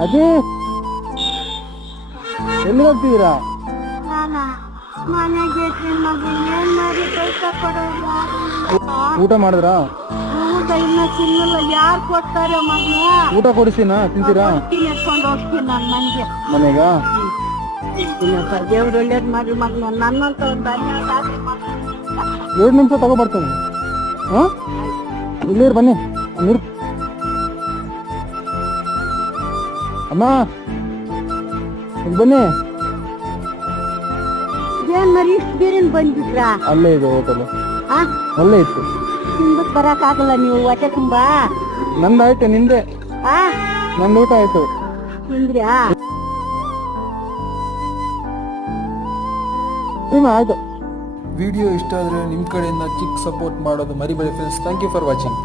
ಅದೇ ಎಲ್ಲಿ ಹೋಗ್ತಿದ್ದೀರಾ? ಊಟ ಮಾಡಿದ್ರಾ? ಯಾರು ಕೊಡ್ತಾರೆ ಊಟ ಕೊಡಿಸಿನಾ? ತಿಂತೀರಾ? ಎತ್ಕೊಂಡು ಹೋಗ್ತೀನಿ ನನ್ನ ಮನೆಗೆ. ಮನೆಗ ದೇವ್ರು ಒಳ್ಳೇದು ಮಾಡಿ ಮಗನ ನನ್ನಂತ ಒಂದು 2 ನಿಮಿಷ ತಗೊಬರ್ತೇನೆ. ಹಾಂ ಇಲ್ಲಿರು ಬನ್ನಿ. ನೀರು ಅಮ್ಮ ಇಲ್ಲಿ ಬನ್ನಿ. ಏನ್ ಮರಿ ಇಷ್ಟು ಬೇರೆ ಬಂದ್ಬಿಟ್ರಾ? ಅಲ್ಲೇ ಇದೆ ಹೋಟೆಲ್. ಅಲ್ಲೇ ಇತ್ತು. ತಿನ್ಬಿಟ್ಟು ಬರಕ್ಕಾಗಲ್ಲ ನೀವು ಹೊಟ್ಟೆ ತುಂಬಾ? ನಂದಾಯ್ತು, ನಿಂದೆ? ನಂದು ಊಟ ಆಯ್ತು. ತಿಂದ್ರ್ಯಾ? ಆಯ್ತು. ವಿಡಿಯೋ ಇಷ್ಟ ಆದರೆ ನಿಮ್ಮ ಕಡೆಯಿಂದ ಚಿಕ್ಕ ಸಪೋರ್ಟ್ ಮಾಡೋದು ಮರಿಬೇಡಿ friends. Thank you for watching.